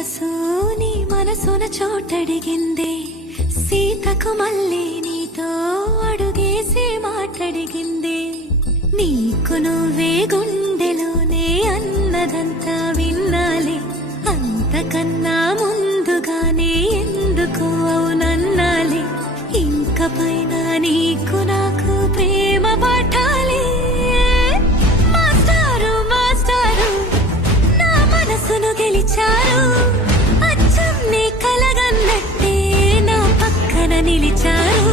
మనసు నీ మనసున చోటడిగిందే, సీతకు మళ్ళీ నీతో అడుగేసి మాటడిగిందే. నీకు నువ్వే గుండెలోనే అన్నదంతా విన్నాలే, అంతకన్నా ముందుగానే ఎందుకు అవునన్నాలే. ఇంక పైన నీకు నాకు ప్రేమ పాఠాలే. మాస్టారు మాస్టారు నా మనసును గెలిచారు, అచ్చం నీ కలగన్నట్టే నా పక్కన నిలిచారు.